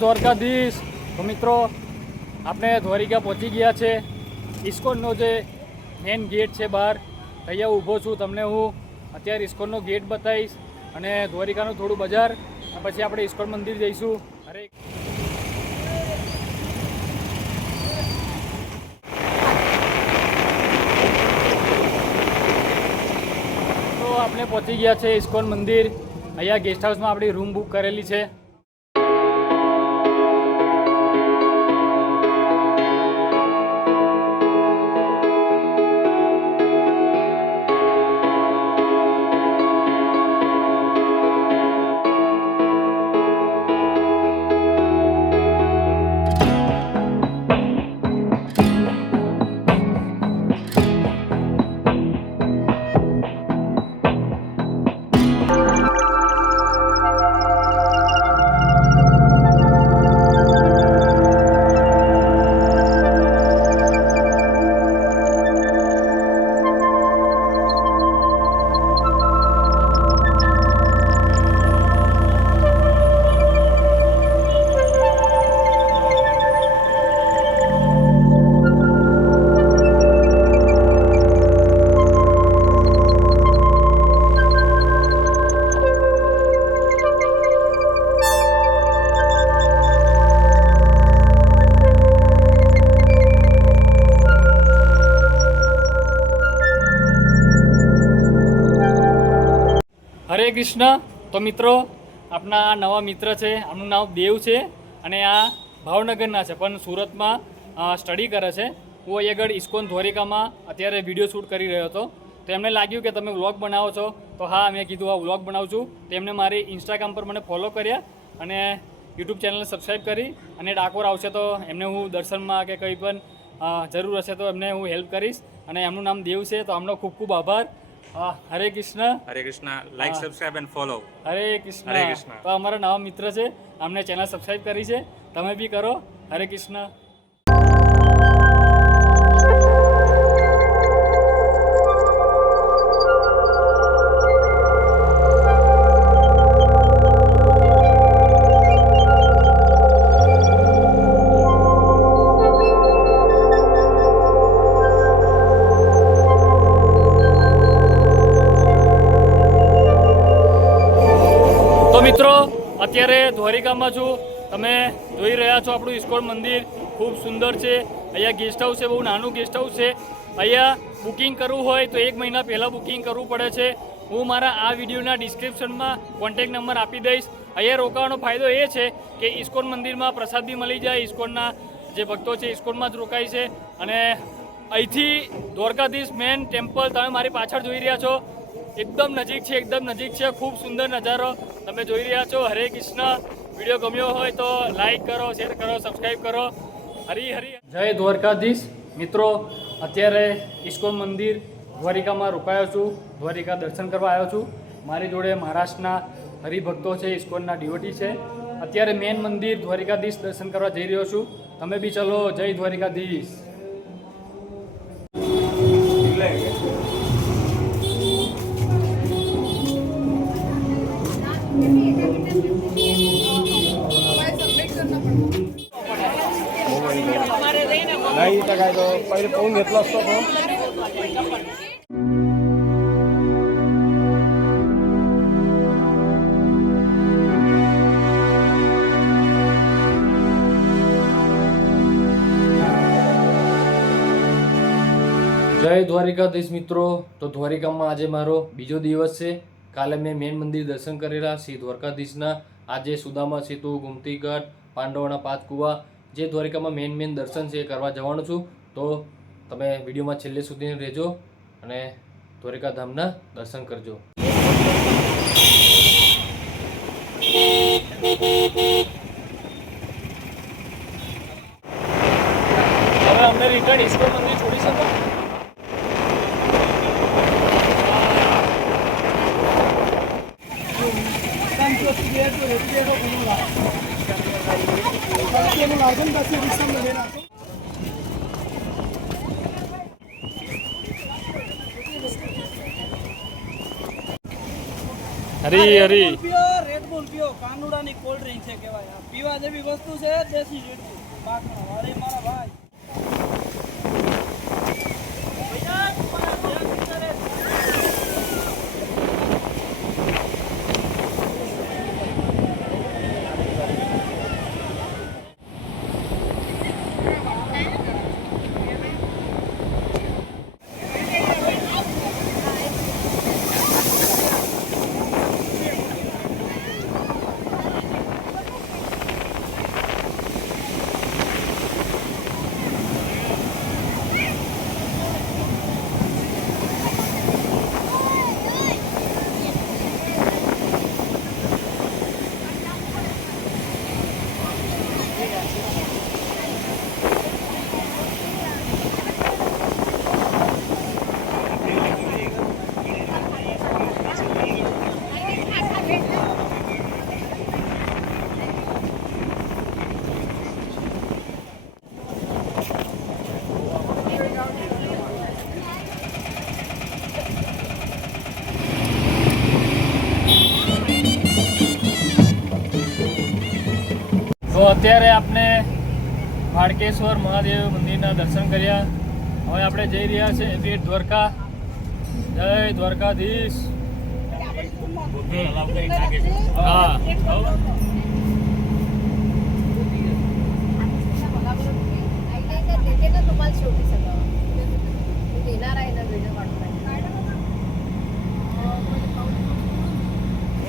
દ્વારકાધીશ। તો મિત્રો આપણે દ્વારિકા પહોંચી ગયા છે। ઇસ્કોનનો જે મેન ગેટ છે બહાર, અહીંયા ઊભો છું। તમને હું અત્યારે ઇસ્કોનનો ગેટ બતાવીશ અને દ્વારિકાનું થોડું બજાર, પછી આપણે ઇસ્કોન મંદિર જઈશું। અરે તો આપણે પહોંચી ગયા છે ઇસ્કોન મંદિર। અહીંયા ગેસ્ટ હાઉસમાં આપણી રૂમ બુક કરેલી છે। હરે કૃષ્ણ। તો મિત્રો આપણા આ નવા મિત્ર છે, આમનું નામ દેવ છે અને આ ભાવનગરના છે પણ સુરતમાં સ્ટડી કરે છે। હું અહીં આગળ ઇસ્કોન દ્વારિકામાં અત્યારે વિડીયો શૂટ કરી રહ્યો હતો, તો એમને લાગ્યું કે તમે વ્લોગ બનાવો છો, તો હા મેં કીધું આ વ્લોગ બનાવું છું। તો એમને મારી ઇન્સ્ટાગ્રામ પર મને ફોલો કર્યા અને યુટ્યુબ ચેનલને સબસ્ક્રાઈબ કરી, અને ડાકોર આવશે તો એમને હું દર્શનમાં કે કંઈ પણ જરૂર હશે તો એમને હું હેલ્પ કરીશ। અને એમનું નામ દેવ છે, તો આમનો ખૂબ ખૂબ આભાર। હરે કૃષ્ણ। હરે Krishna. Like subscribe and follow. હરે કૃષ્ણ। હરે કૃષ્ણ। તો અમારા નવા મિત્ર છે, અમને ચેનલ સબસ્ક્રાઇબ કરી છે, તમે બી કરો। હરે કૃષ્ણ। મિત્રો અત્યારે દ્વારિકામાં છું, તમે જોઈ રહ્યા છો આપણું ઇસ્કોન મંદિર ખૂબ સુંદર છે। અહીંયા ગેસ્ટ હાઉસ છે, બહુ નાનું ગેસ્ટ હાઉસ છે। અહીંયા બુકિંગ કરવું હોય તો 1 મહિના પહેલાં બુકિંગ કરવું પડે છે। હું મારા આ વિડીયોના ડિસ્ક્રિપ્શનમાં કોન્ટેક નંબર આપી દઈશ। અહીંયા રોકાવાનો ફાયદો એ છે કે ઇસ્કોન મંદિરમાં પ્રસાદ બી મળી જાય, ઇસ્કોનના જે ભક્તો છે ઇસ્કોનમાં જ રોકાય છે। અને અહીંથી દ્વારકાધીશ મેન ટેમ્પલ તમે મારી પાછળ જોઈ રહ્યા છો, એકદમ નજીક છે, એકદમ નજીક છે। ખૂબ સુંદર નજારો તમે જોઈ રહ્યા છો। હરે કૃષ્ણ। વિડીયો ગમ્યો હોય તો લાઈક કરો, શેર કરો, સબસ્ક્રાઈબ કરો। હરી હરી જય દ્વારકાધીશ। મિત્રો અત્યારે ઇસ્કોન મંદિર દ્વારિકામાં રોકાયો છું, દ્વારિકા દર્શન કરવા આવ્યો છું। મારી જોડે મહારાષ્ટ્રના હરિભક્તો છે, ઇસ્કોનના ડિવોટી છે। અત્યારે મેન મંદિર દ્વારિકાધીશ દર્શન કરવા જઈ રહ્યો છું, તમે બી ચલો। જય દ્વારિકાધીશ। नाही तर काय तो पहिले पाहून घेतला असतो तो। જય દ્વારિકાધીશ મિત્રો। તો દ્વારિકામાં આજે મારો બીજો દિવસ છે। કાલે મેં મેન મંદિર દર્શન કરેલા શ્રી દ્વારકાધીશના। આજે સુદામા સેતુ, ગુમતી ઘાટ, પાંડવોના 5 કુવા, જે દ્વારિકામાં મેન દર્શન છે એ કરવા જવાનો છું। તો તમે વિડીયોમાં છેલ્લે સુધી રહેજો અને દ્વારિકા ધામના દર્શન કરજો। હવે અમને રિટર્ન ઇસ્કોન મંદિર છોડી શકો? हरी हरी જરૂર પીઓ. કાનુડાની કોલ્ડ ડ્રિંક છે કહેવાય. આ પીવા જેવી વસ્તુ છે. દેશી જીડું બાકડા વાળી મારા ભાઈ. તો અત્યારે આપણે ભાડકેશ્વર મહાદેવ મંદિરના દર્શન કર્યા. હવે આપણે જઈ રહ્યા છે બેટ દ્વારકા. જય દ્વારકાધીશ. હા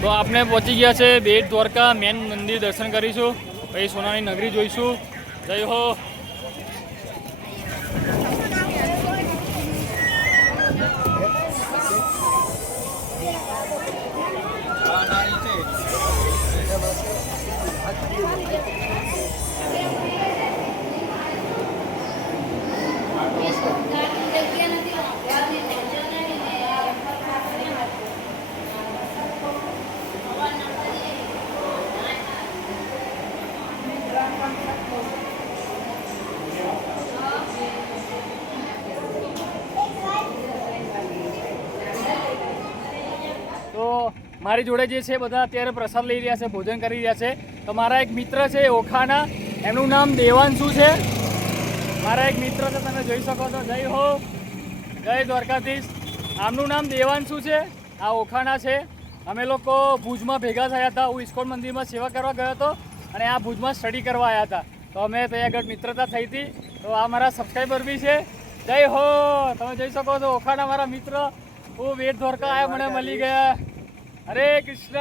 તો આપણે પહોંચી ગયા છે બેટ દ્વારકા. મેન મંદિર દર્શન કરીશું, પછી સોનાની નગરી જોઈશું. જય હો. મારી જોડે જે છે બધા અત્યારે પ્રસાદ લઈ રહ્યા છે, ભોજન કરી રહ્યા છે. તો મારા એક મિત્ર છે ઓખાના, એનું નામ દેવાંશુ છે. મારા એક મિત્ર છે, તમે જોઈ શકો છો. જય હો, જય દ્વારકાધીશ. આમનું નામ દેવાંશુ છે, આ ઓખાના છે. અમે લોકો ભુજમાં ભેગા થયા હતા. હું ઇસ્કોન મંદિરમાં સેવા કરવા ગયો હતો અને આ ભુજમાં સ્ટડી કરવા આવ્યા હતા. તો અમે ત્યાં આગળ મિત્રતા થઈ હતી. તો આ મારા સબસ્ક્રાઈબર બી છે. જય હો, તમે જોઈ શકો છો ઓખાના મારા મિત્ર. હું બેટ દ્વારકા આવ્યા, મને મળી ગયા. હરે કૃષ્ણ.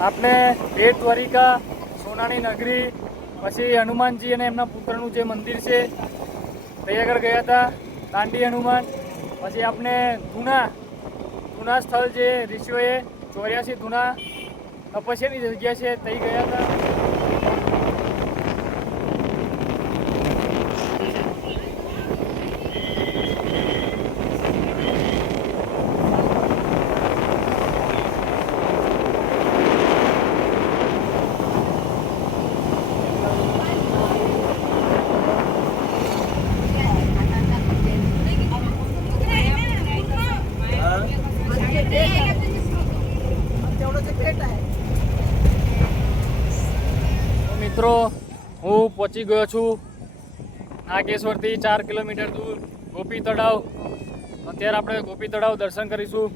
આપણે બેટ દ્વારિકા, સોનાની નગરી, પછી હનુમાનજી અને એમના પુત્રનું જે મંદિર છે તે આગળ ગયા હતા, દાંડી હનુમાન. પછી આપણે ધૂના સ્થળ જે ઋષિઓએ 84 ધૂના તપસ્યાની જગ્યા છે તે ગયા હતા. તો મિત્રો હું પહોંચી ગયો છું નાગેશ્વરથી 4 કિલોમીટર દૂર ગોપી તળાવ. અત્યારે આપણે ગોપી તળાવ દર્શન કરીશું.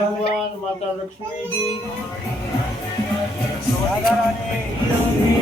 ભગવાન માતા લક્ષ્મીજી રાધા રાણી